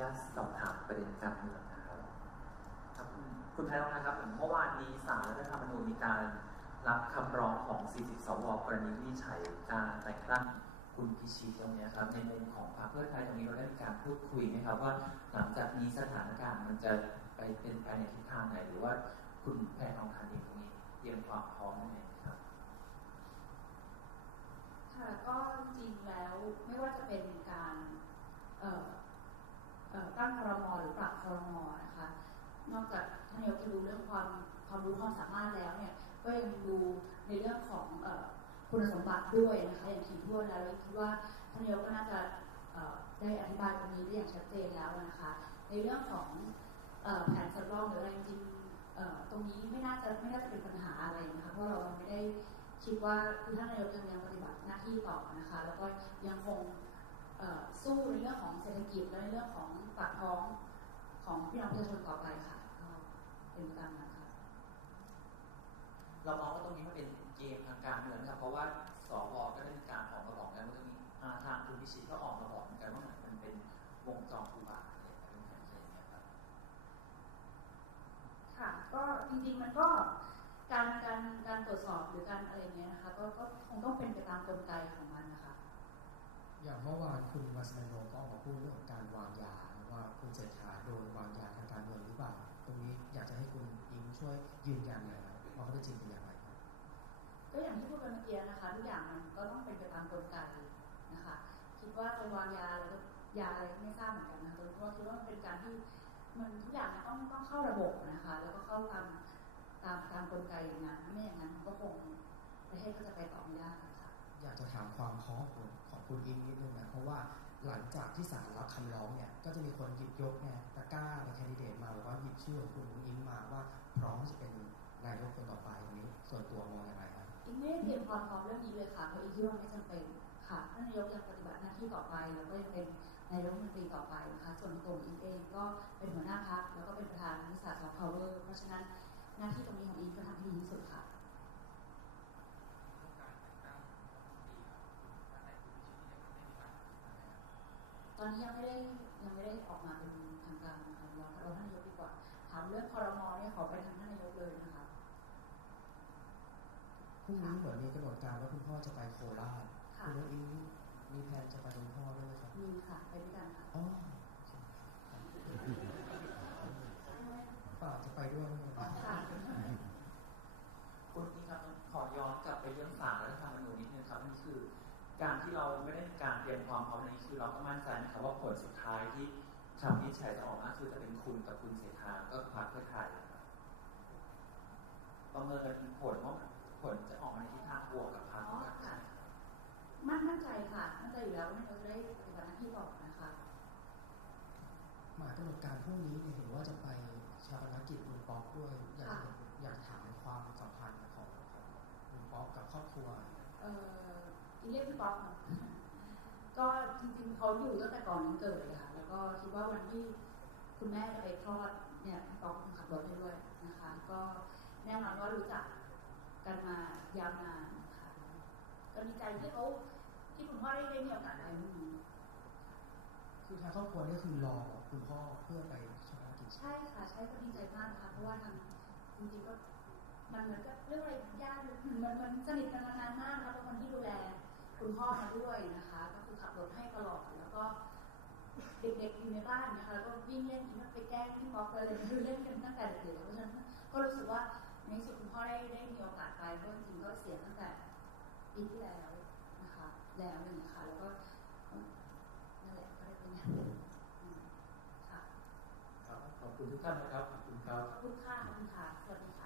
ญาตสอบถามประเด็นการเมืองนะครับครับคุณไพโรจน์นะครับเมื่อวานนี้ศาลรัฐธรรมนูญมีการรับคำร้องของ 40 สวกรณีวินิจฉัยการแต่งตั้งคุณพิชิตตรงนี้ครับในมุมของพรรคเพื่อไทยตรงนี้เราได้มีการพูดคุยไหมครับว่าหลังจากนี้สถานการณ์มันจะไปเป็นไปในทิศทางไหน หรือว่าคุณแพทองทานเองตรงนี้เตรียมความพร้อมยังไงครับ ค่ะก็จริงแล้วไม่ว่าจะเป็นการเอ่อเอ่อตั้งค รือปรับครมนะคะ นอกจากท่านนายกจะดูเรื่องความความรู้ความสามารถแล้วเนี่ย ก็ยังดูในเรื่องของอคุณสมบัติด้วยนะคะอย่างถี่ถ้วนแล้วคิดว่าท่านนายกก็น่าจะได้อธิบายตรงนี้ได้อย่างชัดเจนแล้วนะคะ ในเรื่องของอแผนสำรองหรืออะไรจริงตรงนี้ไม่น่าจะไม่น่าจะเป็นปัญหาอะไรนะคะเพราะเราไม่ได้คิดว่าคือท่านนายกยังยังปฏิบัติหน้าที่ต่อนะคะ แล้วก็ยังคงสู้ในเรื่องของเศรษฐกิจและในเรื่องของปากท้อง ของพี่น้องประชาชนต่อไปค่ะก็เป็นไปตามนั้นค่ะเรามองว่าตรงนี้มันเป็นเกมทางการเมืองนะครับเพราะว่าสวก็ได้มีการออกมาบอกแล้วว่าตรงนี้อ่าทางคุณพิชิตก็ออกมาบอกเหมือนกันว่ามันเป็นวงจรอุบาทอะไรแบบนี้อะไรอย่างเงี้ยครับค่ะ ก็จริงๆมันก็การการการตรวจสอบหรือการอะไรเงี้ยนะคะก็ก็คงต้องเป็นไปตามกลไกของมันนะคะอย่างเมื่อวานคุณวัสนันโนก็ออกมาพูด ช่วยยืนยันหน่อยครับว่าเขาได้จริงเป็นอย่างไรครับก็อย่างที่พูดไปเมื่อกี้นะคะทุกอย่างมันก็ต้องเป็นไปตามกลไกนะคะ คิดว่าจะวางยาแล้วก็ยาอะไรไม่ทราบเหมือนกันนะคะเพราะว่าคิดว่ามันเป็นการที่มันทุกอย่างมันต้องต้องเข้าระบบนะคะ แล้วก็เข้าตามตามตามกลไกอย่างนั้นไม่อย่างนั้นมันก็คงประเทศก็จะไปต่อไม่ได้ค่ะอยากจะถามความพร้อมของของคุณอิงนิดนึงนะเพราะว่าหลังจากที่ศาลรับคำร้องเนี่ยก็จะมีคนหยิบยกเนี่ยตะกร้าในแคนดิเดตมาหรือว่าหยิบชื่อของคุณอิง มาว่าพร้อมที่จะเป็นนายกคนต่อไปตรงนี้ส่วนตัวมองอย่างไรครับอีกไม่ได้เตรียมความพร้อมเรื่องนี้เลยค่ะเพราะอีกคิดว่าไม่จำเป็นค่ะท่านนายกยังปฏิบัติหน้าที่ต่อไปแล้วก็ยังเป็นนายกรัฐมนตรีต่อไปนะคะส่วนตัวอีกเองก็เป็นหัวหน้าพรรคแล้วก็เป็นประธานวิสาสะพาวเวอร์เพราะฉะนั้นหน้าที่ตรงนี้ของอีกก็ทำให้ดีที่สุดค่ะตอนนี้ยังไม่ได้ยังไม่ได้ออกมาเป็นทางการนะคะเราเราท่าน เรื่องคอรมอเนี่ยขอไปทางท่านนายกเลยนะคะพรุ่งนี้เหมือนมีกำหนดการว่าคุณพ่อจะไปโคราชค่ะคุณอิงมีแผนจะไปกับคุณพ่อด้วยไหมครับมีค่ะไปด้วยกันค่ะอ๋อเปล่าจะไปด้วยไหมครับค่ะคุณอิงครับขอย้อนกลับไปเรื่องศาลรัฐธรรมนูญนิดนึงครับนี่คือ การที่เราไม่ได้มีการเตรียมความพร้อมในนี้คือเราก็มั่นใจนะครับว่าผลสุดท้ายที่ คำวินิจฉัยจะออกมาคือจะเป็นคุณกับคุณเศรษฐาก็คือพรรคเพื่อไทยนะครับประเมินผลว่าผลจะออกมาในทิศทางบวกกับพรรคอ๋อค่ะมั่นมั่นใจค่ะมั่นใจอยู่แล้วว่าเราจะได้ปฏิบัติหน้าที่ต่อนะคะหมายกำหนดการพรุ่งนี้เนี่ยเห็นว่าจะไปชาปนกิจลุงป๊อกด้วยอยากจะอยากถามความสัมพันธ์ของของลุงป๊อกกับครอบครัว เอ่ออีเรียกพี่ป๊อกค่ะ ก็จริงๆเขาอยู่ตั้งแต่ก่อนวันเกิดเลยค่ะ แล้วก็คิดว่าวันที่คุณแม่จะไปคลอดเนี่ยพี่ป๊อกเป็นคนขับรถให้ด้วยนะคะ ก็แน่นอนว่ารู้จักกันมายาวนานค่ะก็ดีใจที่เขาที่คุณพ่อได้ได้มีโอกาสไปวันนี้คือทางครอบครัวนี่คือรอคุณพ่อเพื่อไปชาปนกิจใช่ค่ะ ใช่ก็ดีใจมากนะคะเพราะว่าทางจริงๆก็มันเหมือนกับเรื่องอะไรยากเลยมันมันสนิทกันมานานมากนะคะเป็นคนที่ดูแล คุณพ่อมาด้วยนะคะ ก็คือขับรถให้ตลอดแล้วก็เด็กๆอยู่ในบ้านนะคะแล้วก็วิ่งเล่นกินไปแกล้งพี่ป๊อกอะไรคือเล่นกันตั้งแต่เด็กๆเพราะฉะนั้นก็รู้สึกว่าในที่สุดคุณพ่อได้ได้มีโอกาสไปเพราะจริงๆก็เสียตั้งแต่ปีที่แล้วนะคะ แล้วอย่างนี้ยค่ะ แล้วก็นั่นแหละก็ได้เป็นอย่างนี้อืมค่ะครับขอบคุณทุกท่านนะครับขอบคุณครับขอบคุณค่ะขอบคุณค่ะสวัสดีค่ะ